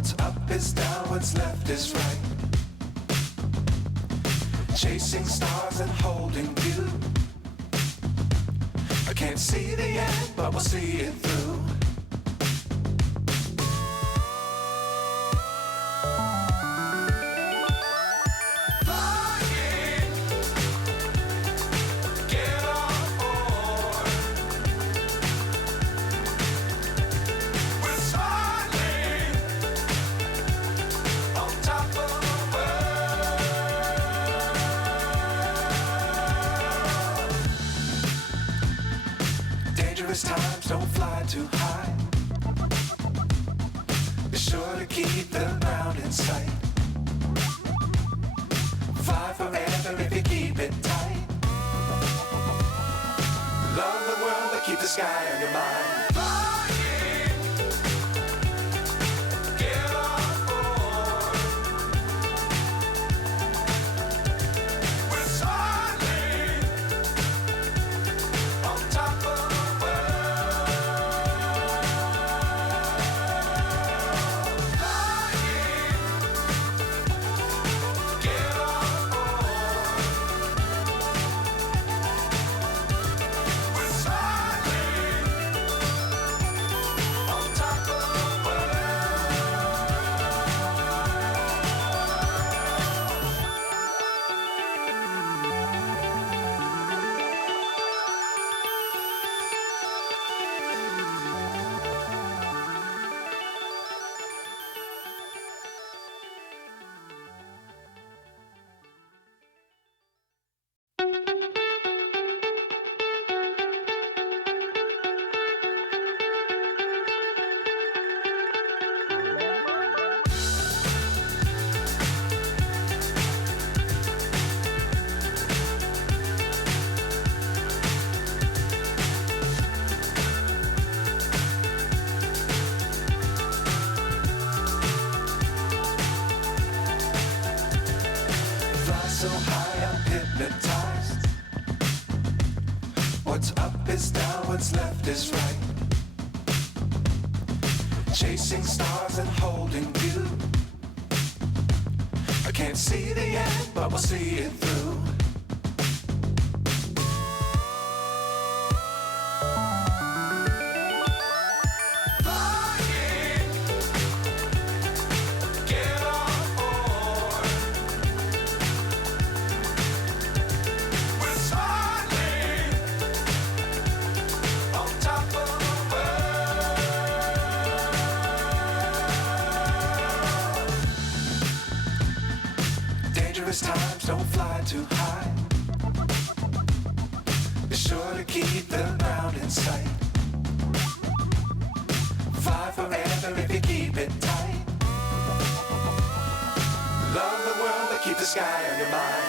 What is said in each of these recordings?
What's up is down, what's left is right. Chasing stars and holding you. I can't see the end, but we'll see it through. Times don't fly too high. Be sure to keep the ground in sight. Fly forever if you keep it tight. Love the world but keep the sky on your mind. So high I'm hypnotized. What's up is down, what's left is right. Chasing stars and holding you. I can't see the end, but we'll see it through. Times don't fly too high. Be sure to keep the ground in sight. Fly forever if you keep it tight. Love the world but keep the sky on your mind.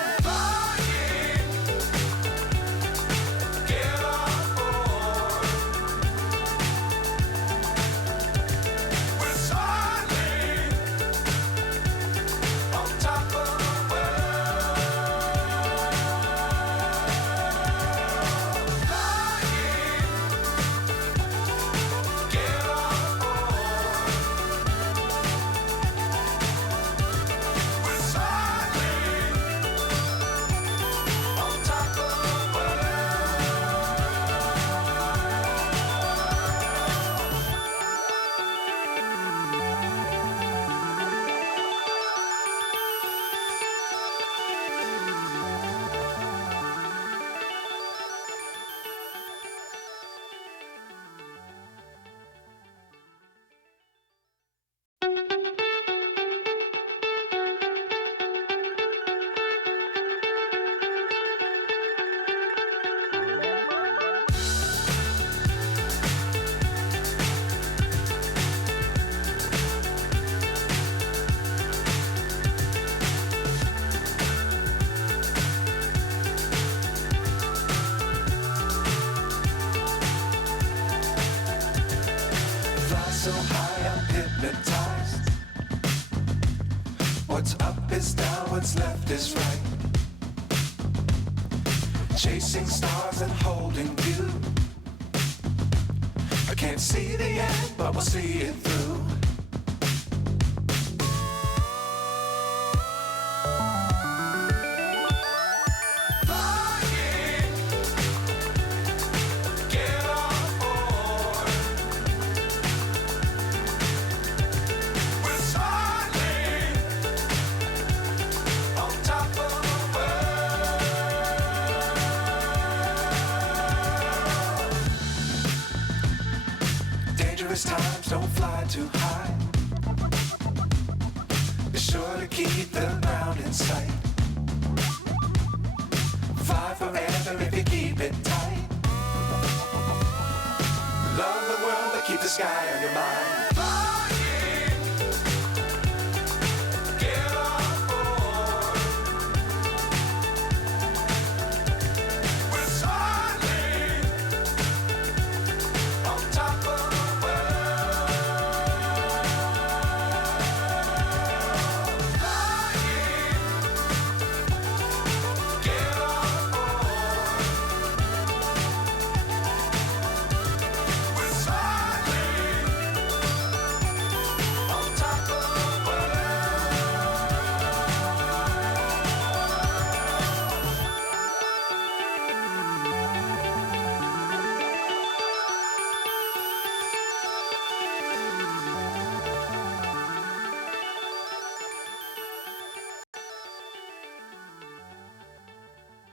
So high I'm hypnotized. What's up is down, what's left is right. Chasing stars and holding you. I can't see the end, but we'll see it through. don't fly too high. Be sure to keep the ground in sight. Fly forever if you keep it tight. Love the world, but keep the sky on your mind.